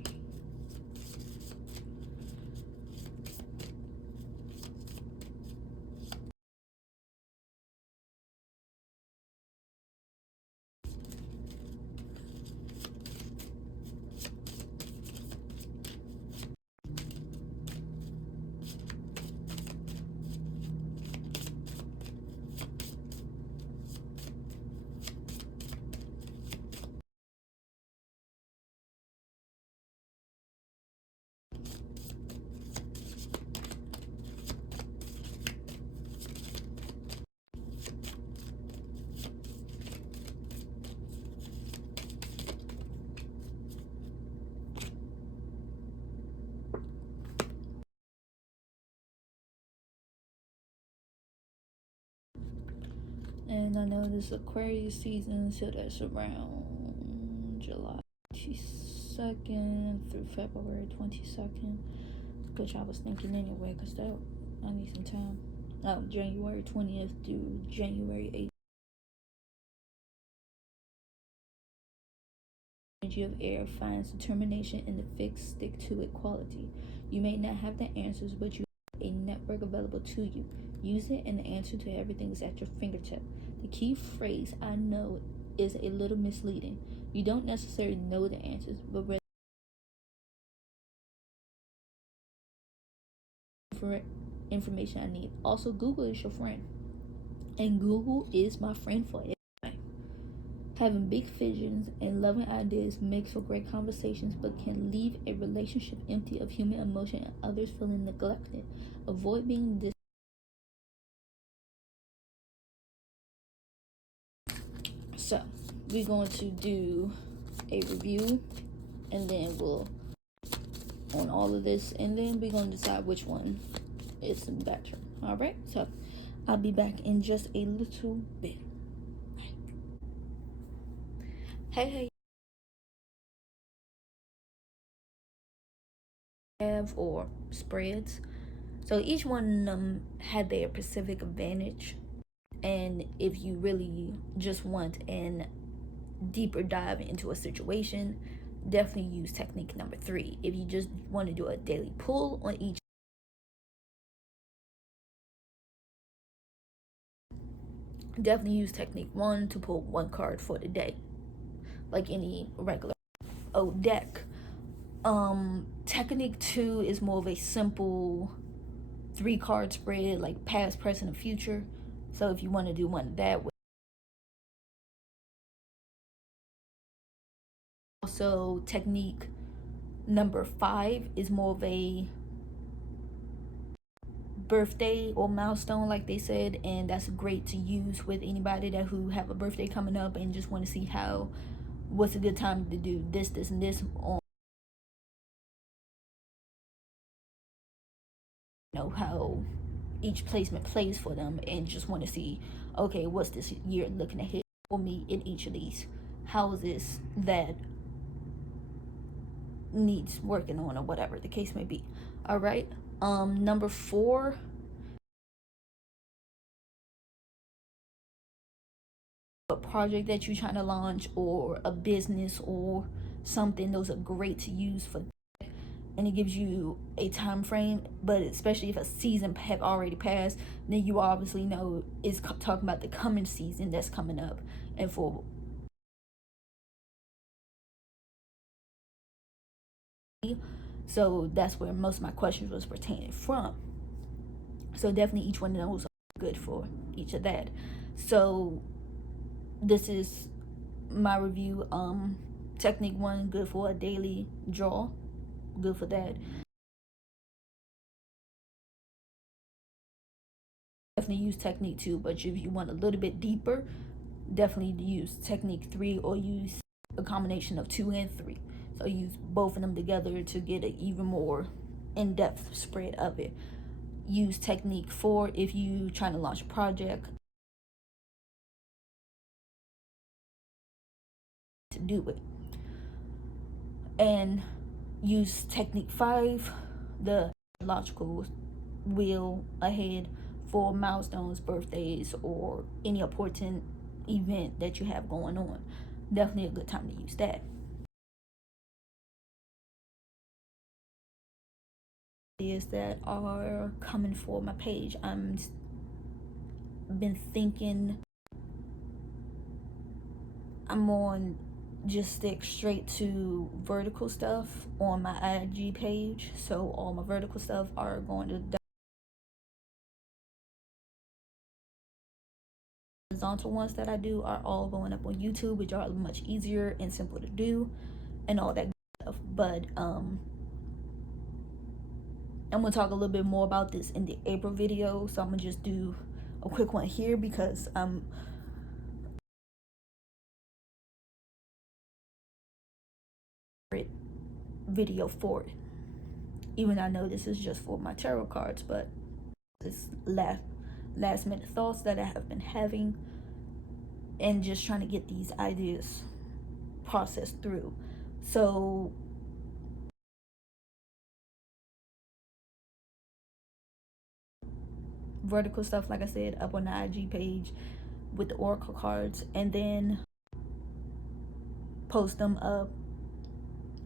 I know this is Aquarius season, so that's around July 22nd through February 22nd. Which I was thinking anyway, because I need some time. January 20th through January 8th. Energy of air finds determination in the fixed, stick to it quality. You may not have the answers, but you have a network available to you. Use it, and the answer to everything is at your fingertip. The key phrase I know is a little misleading. You don't necessarily know the answers, but rather for information I need. Also, Google is your friend, and Google is my friend for everything. Having big visions and loving ideas makes for great conversations, but can leave a relationship empty of human emotion and others feeling neglected. Avoid being dis. So, we're going to do a review, and then we'll on all of this, and then we're going to decide which one is better. All right, so I'll be back in just a little bit. Hey, have or spreads. So each one of them had their specific advantage, and if you really just want an deeper dive into a situation, definitely use technique number 3. If you just want to do a daily pull on each, definitely use technique 1 to pull 1 card for the day, like any regular deck. Technique 2 is more of a simple 3 card spread, like past, present, and future. So if you want to do one that way. Also, technique number 5 is more of a birthday or milestone, like they said, and that's great to use with anybody that who have a birthday coming up and just want to see what's a good time to do this and this on, how each placement plays for them, and just want to see, okay, what's this year looking ahead for me in each of these houses that needs working on, or whatever the case may be. All right, number 4, a project that you're trying to launch, or a business or something. Those are great to use for, and it gives you a time frame. But especially if a season have already passed, then you obviously know it's talking about the coming season that's coming up. And for so that's where most of my questions was pertaining from. So definitely each one of those are good for each of that. So this is my review. Technique 1, good for a daily draw, good for that. Definitely use technique 2, but if you want a little bit deeper, definitely use technique 3, or use a combination of 2 and 3. So use both of them together to get an even more in-depth spread of it. Use technique 4 if you trying to launch a project to do it, and use technique 5, the logical wheel ahead, for milestones, birthdays, or any important event that you have going on. Definitely a good time to use that. Is that are coming for my page. I'm been thinking I'm on just stick straight to vertical stuff on my IG page. So all my vertical stuff are going to horizontal ones that I do are all going up on YouTube, which are much easier and simple to do and all that stuff. But I'm gonna talk a little bit more about this in the April video, so I'm gonna just do a quick one here because video for it, even though I know this is just for my tarot cards, but it's last minute thoughts that I have been having and just trying to get these ideas processed through. So vertical stuff, like I said, up on the IG page with the oracle cards, and then post them up,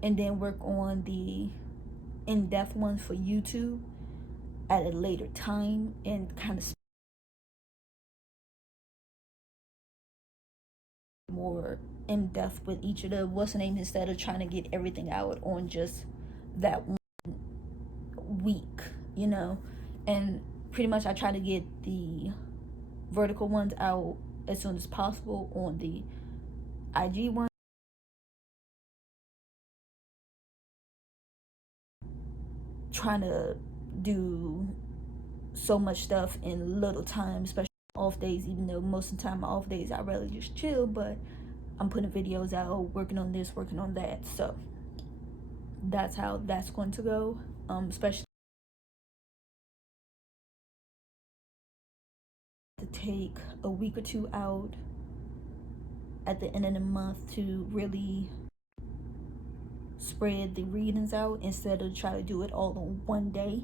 and then work on the in-depth ones for YouTube at a later time, and kind of more in-depth with each of the what's the name, instead of trying to get everything out on just that one week, you know. And pretty much I try to get the vertical ones out as soon as possible on the IG one. Trying to do so much stuff in little time, especially off days, even though most of the time my off days I rather just chill, but I'm putting videos out, working on this, working on that. So that's how that's going to go. Especially to take a week or two out at the end of the month to really spread the readings out instead of try to do it all on one day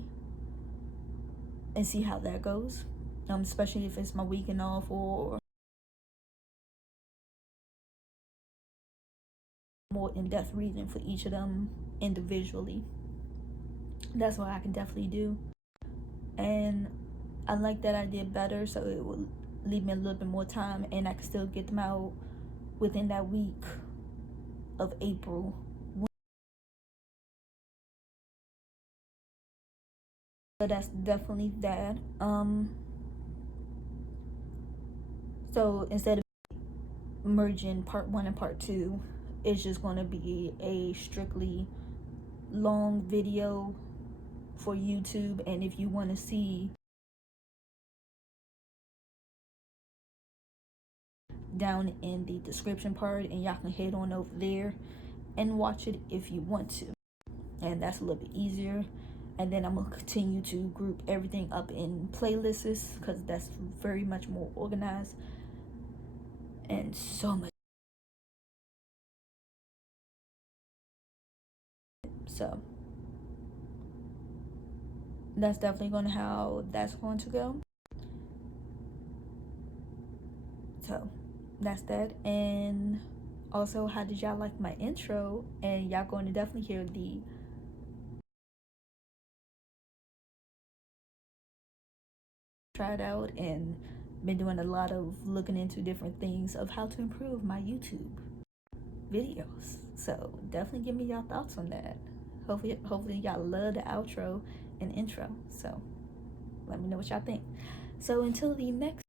and see how that goes. Especially if it's my weekend off or more in-depth reading for each of them individually. That's what I can definitely do. And I like that idea better, so it will leave me a little bit more time, and I can still get them out within that week of April. So that's definitely that. So instead of merging part 1 and part 2, it's just going to be a strictly long video for YouTube. And if you want to see down in the description part, and y'all can head on over there and watch it if you want to, and that's a little bit easier. And then I'm gonna continue to group everything up in playlists because that's very much more organized and so much. So that's definitely gonna how that's going to go. So that's that. And also, how did y'all like my intro? And y'all going to definitely hear the tried out and been doing a lot of looking into different things of how to improve my YouTube videos. So definitely give me y'all thoughts on that. Hopefully y'all love the outro and intro. So let me know what y'all think. So until the next